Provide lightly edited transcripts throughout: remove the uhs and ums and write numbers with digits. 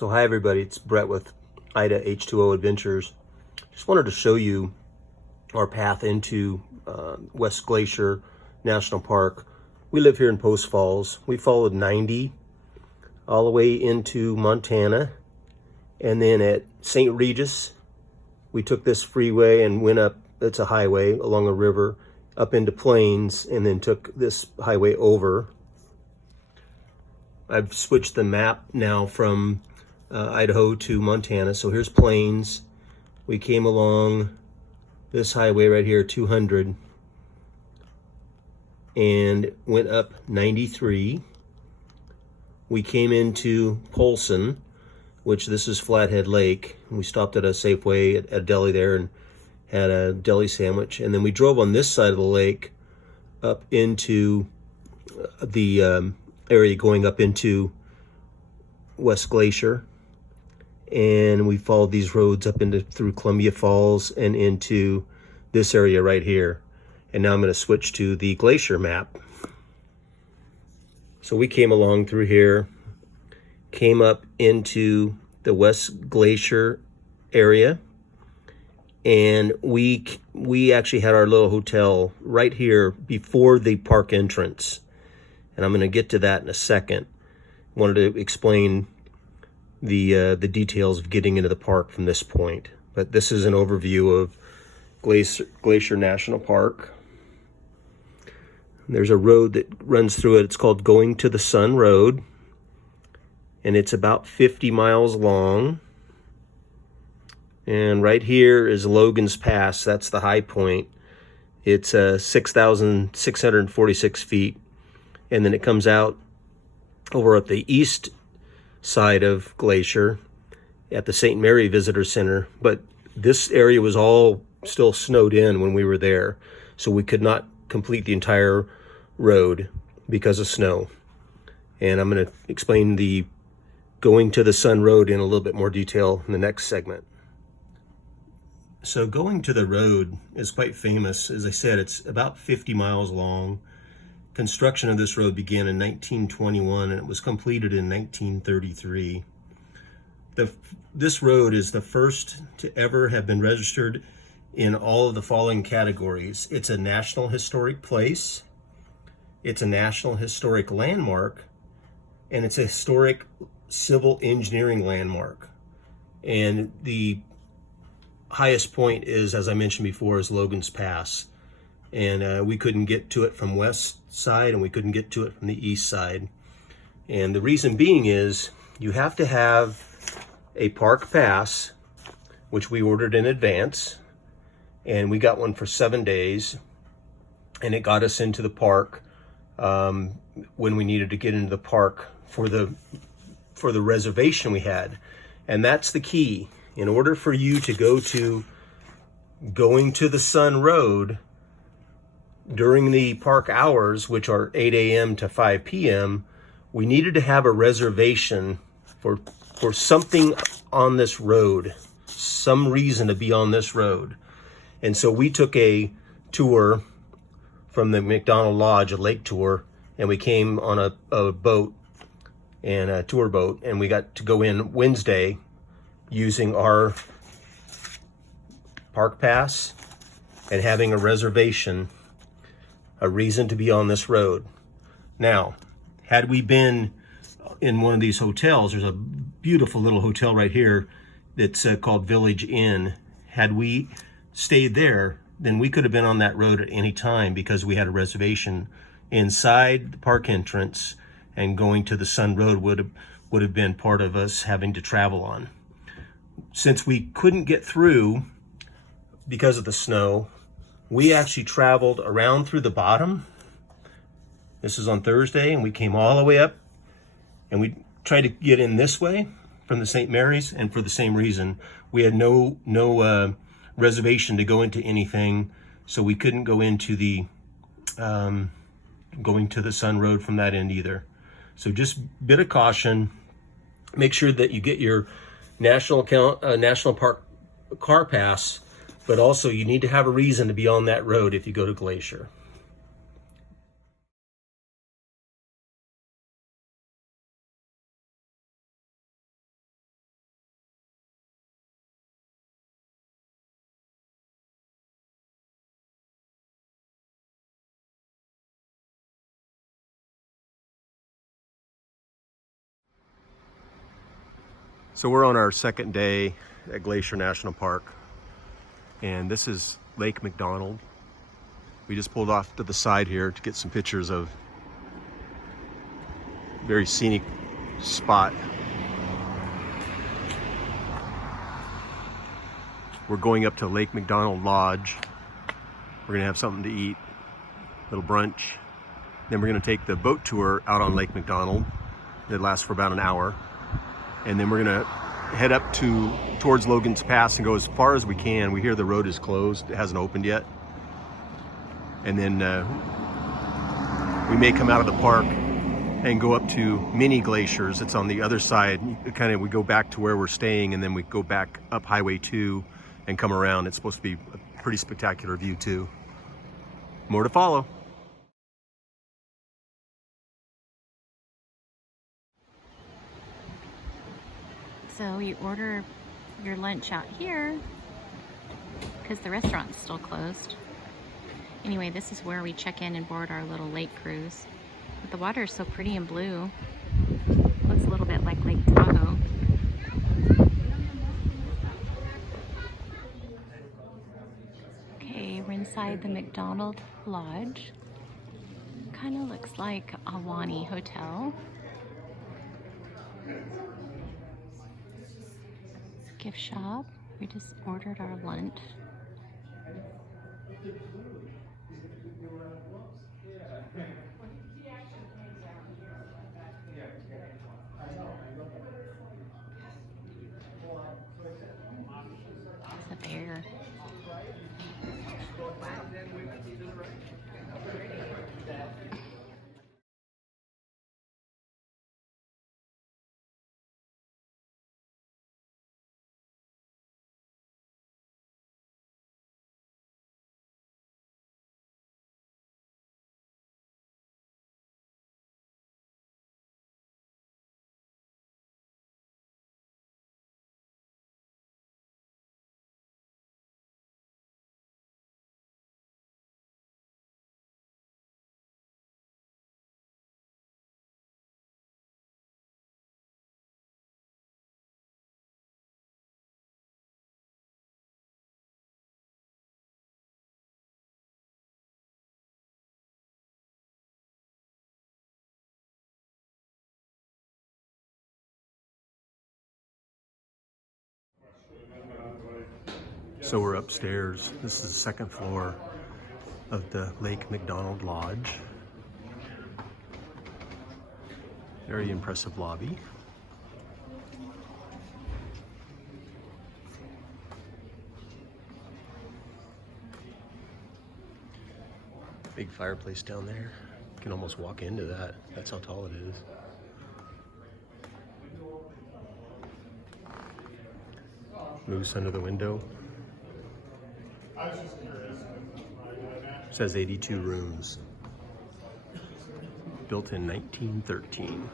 So hi everybody, it's Brett with Ida H2O Adventures. Just wanted to show you our path into West Glacier National Park. We live here in Post Falls. We followed 90 all the way into Montana, and then at St. Regis we took this freeway and went up, it's a highway along a river, up into Plains, and then took this highway over. I've switched the map now from Idaho to Montana. So here's Plains. We came along this highway right here, 200, and went up 93. We came into Polson, which this is Flathead Lake. We stopped at a Safeway at a deli there and had a deli sandwich. And then we drove on this side of the lake up into the area going up into West Glacier. And we followed these roads up into through Columbia Falls and into this area right here. And now I'm going to switch to the Glacier map. So we came along through here, came up into the West Glacier area, and we actually had our little hotel right here before the park entrance. And I'm going to get to that in a second. Wanted to explain the details of getting into the park from this point. But this is an overview of Glacier National Park. There's a road that runs through it. It's called Going to the Sun Road, and it's about 50 miles long. And right here is Logan's Pass. That's the high point. It's 6,646 feet. And then it comes out over at the east side of Glacier at the St. Mary Visitor Center. But this area was all still snowed in when we were there, so we could not complete the entire road because of snow. And I'm going to explain the Going to the Sun Road in a little bit more detail in the next segment. So Going to the Road is quite famous. As I said, it's about 50 miles long. Construction of this road began in 1921 and it was completed in 1933. This road is the first to ever have been registered in all of the following categories. It's a National Historic Place, it's a National Historic Landmark, and it's a Historic Civil Engineering Landmark. And the highest point is, as I mentioned before, is Logan's Pass. And we couldn't get to it from west side and we couldn't get to it from the east side. And the reason being is you have to have a park pass, which we ordered in advance, and we got one for 7 days, and it got us into the park when we needed to get into the park for the reservation we had. And that's the key. In order for you to go to Going to the Sun Road during the park hours, which are 8 a.m. to 5 p.m., we needed to have a reservation for something on this road, some reason to be on this road. And so we took a tour from the McDonald Lodge, a lake tour, and we came on a boat, and a tour boat, and we got to go in Wednesday using our park pass and having a reservation, a reason to be on this road. Now, had we been in one of these hotels, there's a beautiful little hotel right here that's called Village Inn. Had we stayed there, then we could have been on that road at any time because we had a reservation inside the park entrance, and Going to the Sun Road would have been part of us having to travel on. Since we couldn't get through because of the snow, we actually traveled around through the bottom. This is on Thursday, and we came all the way up, and we tried to get in this way from the St. Mary's, and for the same reason, we had no reservation to go into anything, so we couldn't go into the Going to the Sun Road from that end either. So just a bit of caution. Make sure that you get your national park car pass, but also you need to have a reason to be on that road if you go to Glacier. So we're on our second day at Glacier National Park, and this is Lake McDonald. We just pulled off to the side here to get some pictures of a very scenic spot. We're going up to Lake McDonald Lodge. We're gonna have something to eat, a little brunch. Then we're gonna take the boat tour out on Lake McDonald. It lasts for about an hour. And then we're gonna head up towards Logan's Pass and go as far as we can. We hear the road is closed, it hasn't opened yet. And then we may come out of the park and go up to Mini Glaciers. It's on the other side. We go back to where we're staying, and then we go back up Highway 2 and come around. It's supposed to be a pretty spectacular view too. More to follow. So you order your lunch out here because the restaurant's still closed. Anyway, this is where we check in and board our little lake cruise. But the water is so pretty and blue. Looks a little bit like Lake Tahoe. Okay, we're inside the McDonald Lodge. Kind of looks like Ahwahnee Hotel. Gift shop. We just ordered our lunch. There's a bear. So we're upstairs. This is the second floor of the Lake McDonald Lodge. Very impressive lobby. Big fireplace down there. You can almost walk into that. That's how tall it is. Moose under the window. It says 82 rooms. Built in 1913.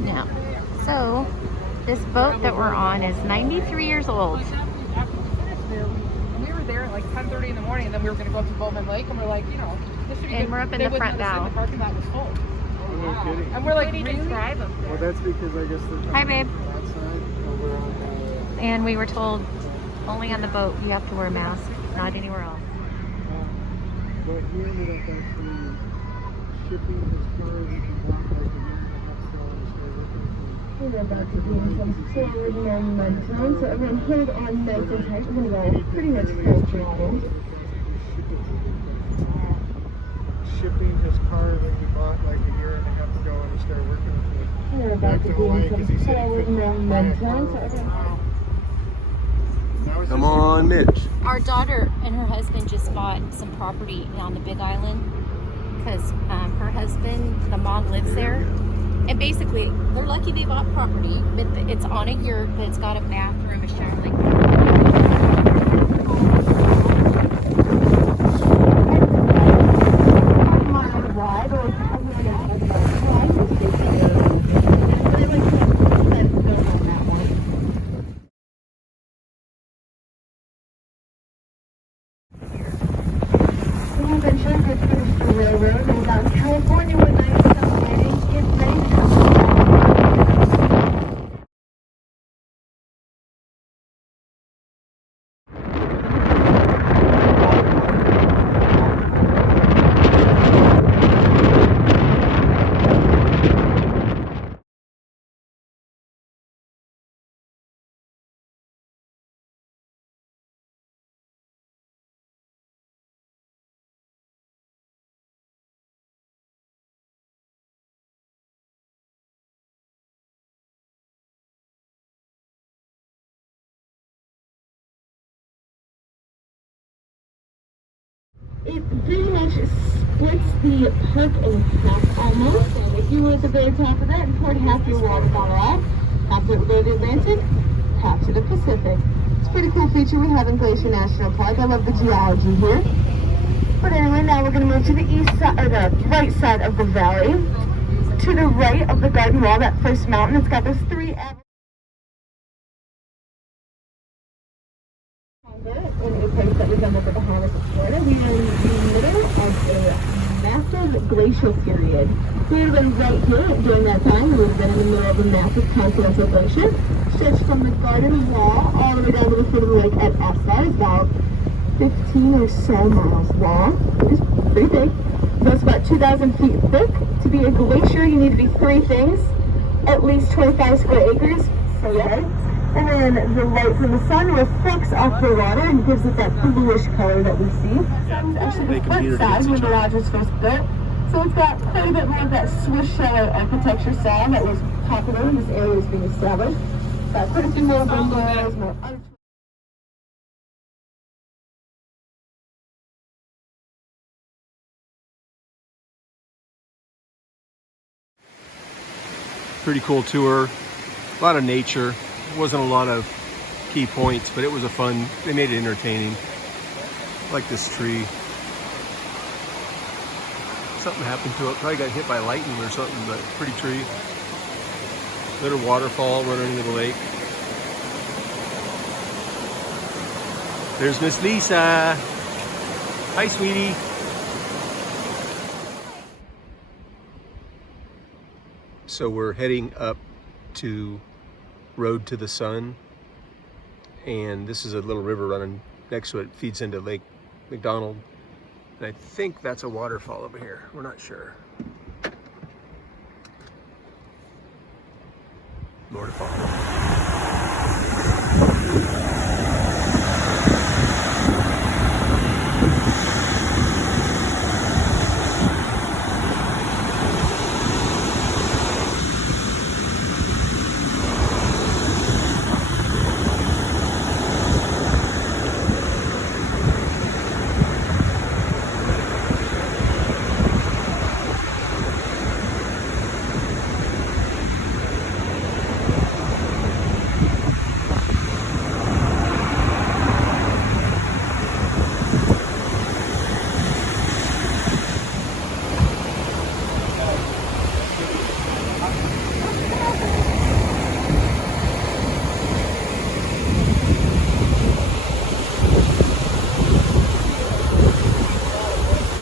Now, so this boat that we're on is 93 years old. We were there at like 10:30 in the morning, and then we were going to go up to Bowman Lake, and we're like, you know, this would be And good. we're up in They the wouldn't front let us in. bow. The parking lot was full. Oh, no kidding. And we're like, We really? didn't drive up there. Well, that's because I guess they're Hi, babe. outside over on And we were told only on the boat you have to wear a mask, not anywhere else. but we ended up actually shipping as far as we could walk like $1.5 for We're about to gain some forward momentum, so everyone hold on nice and tight. We're going to go pretty much full throttle. Shipping his car that he bought like a year and a half ago and he started working with me. We're about to gain some forward momentum, so everyone... Come on, Mitch. Our daughter and her husband just bought some property on the Big Island because her husband, the mom, lives there. And basically, they're lucky they bought property, but it's on a yurt, but it's got a bathroom, a shower, like Railroad goes out to California one night celebrating. Get ready to come. It pretty much splits the park in half almost. And if you were at the very top of that and poured half your water bottle out, half it would go to the Atlantic, half to the Pacific. It's a pretty cool feature we have in Glacier National Park. I love the geology here. But anyway, now we're going to move to the east side, or the right side of the valley. To the right of the garden wall, that first mountain, it's got those three in a place that resembles the Bahamas of Florida. We are in the middle of a massive glacial period. We would have been right here during that time. We would have been in the middle of a massive continental glacier, stretched from the garden wall all the way down to the foot of the lake at Essa. It's about 15 or so miles long. It is pretty big. It's about 2,000 feet thick. To be a glacier, you need to be three things: at least 25 square acres. So yeah. And then the light from the sun reflects off the water and gives it that bluish color that we see. That was actually the front side when the lodge was first built. So it's got quite a bit more of that Swiss chalet architecture style that was popular when this area was being established. Got quite a few more windows, more arch. Pretty cool tour. A lot of nature. Wasn't a lot of key points, but it was they made it entertaining. Like this tree. Something happened to it. Probably got hit by lightning or something, but pretty tree. Little waterfall running into the lake. There's Miss Lisa. Hi, sweetie. So we're heading up to Road to the Sun, and this is a little river running next to it. Feeds into Lake McDonald, and I think that's a waterfall over here. We're not sure. More to follow.